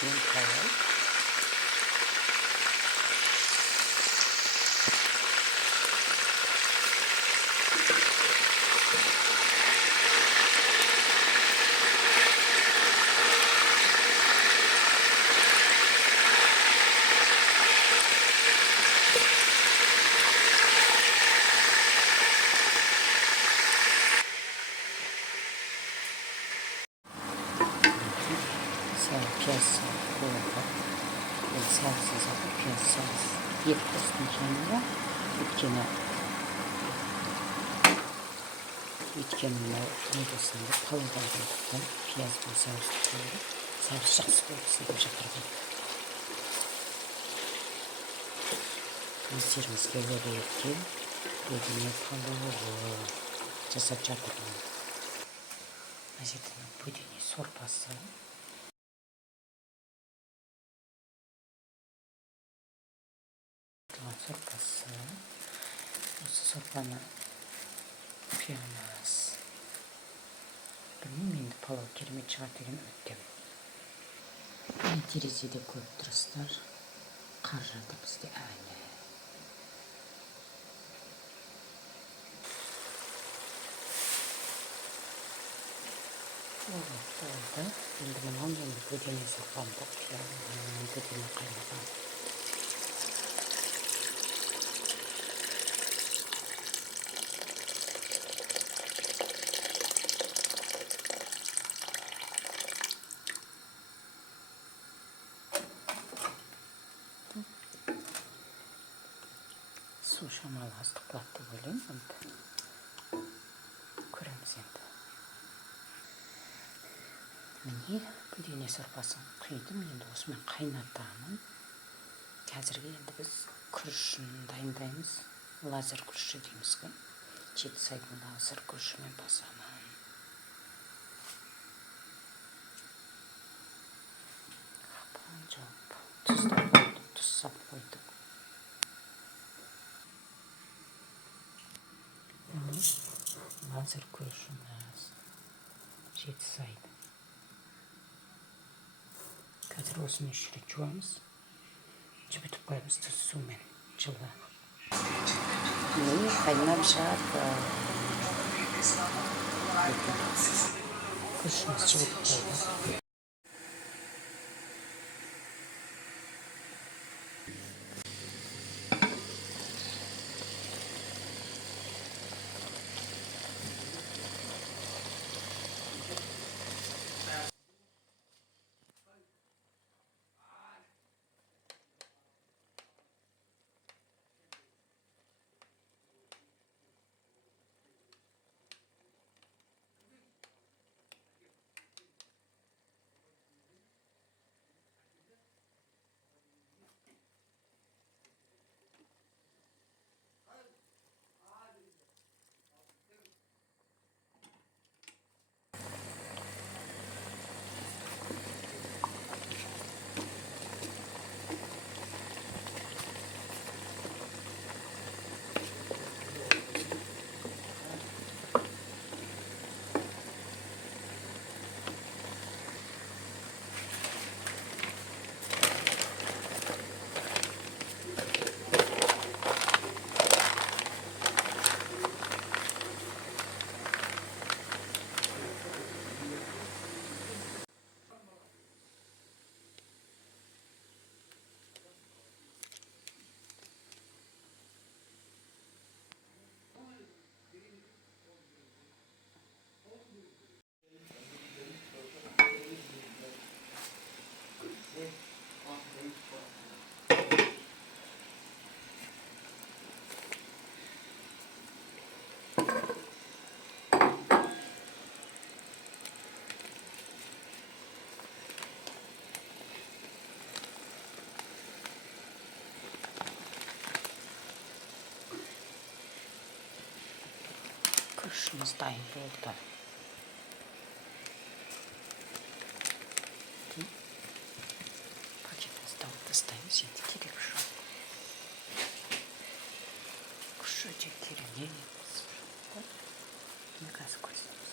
Düzgün tavuk. Piyaz koyalım. Salsız alıp piyaz salsız. Bir postun kenarına Bitkenler neresinde palıdan koydum. Piyaz ve salsı koyuyorum. Salsı жақсы koyuyorsun деп жатырмын. Өздеріңізге уәде еткен бөдене палауы жасап жатырмын. Мына жерде бөдене сорпасы. Сорпасы. Осы сорпаны құямыз. Білмеймін, енді палау керемет шығар деген үміттемін. Терезеде көріп тұрсыздар. Қар жауды бізде әлі. Oldu. Şimdi bundan sonra bödeğini saklandık. Bödeğini kaynatalım. Su şamalı hastıklattı böyle. Көреміз енді. Міне бөдене сорпасын құйдым, енді осымен қайнатамын. Қазірге енді біз күрішін дайындаймыз. Лазер күріші дейміз ғой. Жетісайдың лазер күрішімен басамын. Қапан жоқ. Тұз сап қойдық. Лазер күрішіміз Жетісайды. Қазір осыны үш рет жуамыз. Жібітіп қоямыз тұз сумен жылы. Қайнап жатыр. Күрішіміз жібітіп қойды. Күрішіміз дайын болды. Пакетімізді алып тастаймыз. Енді керек жоқ. Күріш өте керемет. Міне қазір көрсетеміз.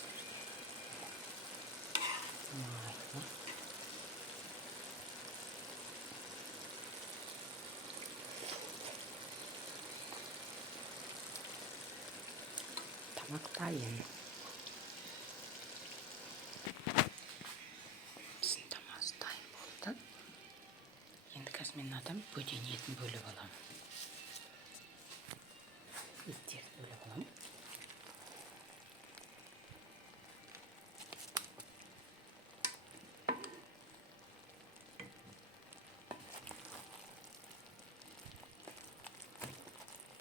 тамақ дайын. Біздің тамағымыз дайын болды. Енді қазір мен мынадан бөдене етін бөліп аламын. Еттерді бөліп аламын.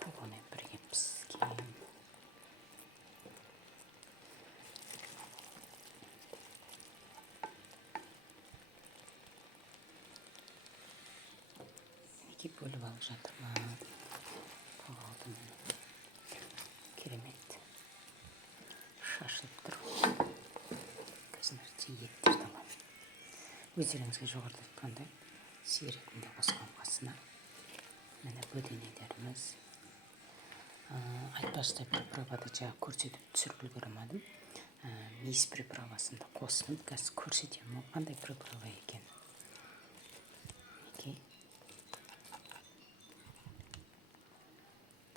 Бұғымен бірге піскен. Мінекей бөліп алып жатырмын. Қалдым. Керемет. Шашылып тұр. Қазір еттерді аламын. Өздеріңізге жоғарыда айтқандай сиыр етін де қосқан қасына. Міне бөденелеріміз. Айтпақшы приправада жаңа көрсетіп түсіріп үлгермедім. Мейіз приправасын да қостым. Қазір көрсетемін қандай приправа екен.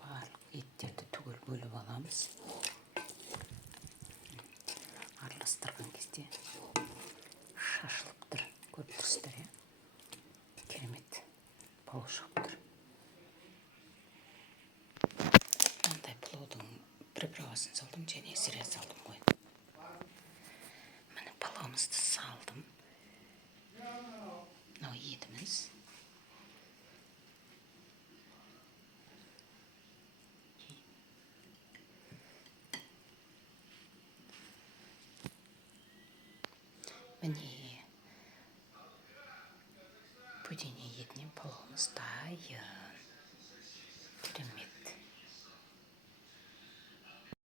Барлық еттерді түгел бөліп аламыз. Араластырған кезде шашылып тұр. Көріп тұрсыздар, иә? Керемет бау шығып тұр. Мынандай плоудың приправасын салдым, және зіре салдым ғой. Міне палауымызды салдым. Мынау етіміз. Міне бөдене етінен палауымыз дайын.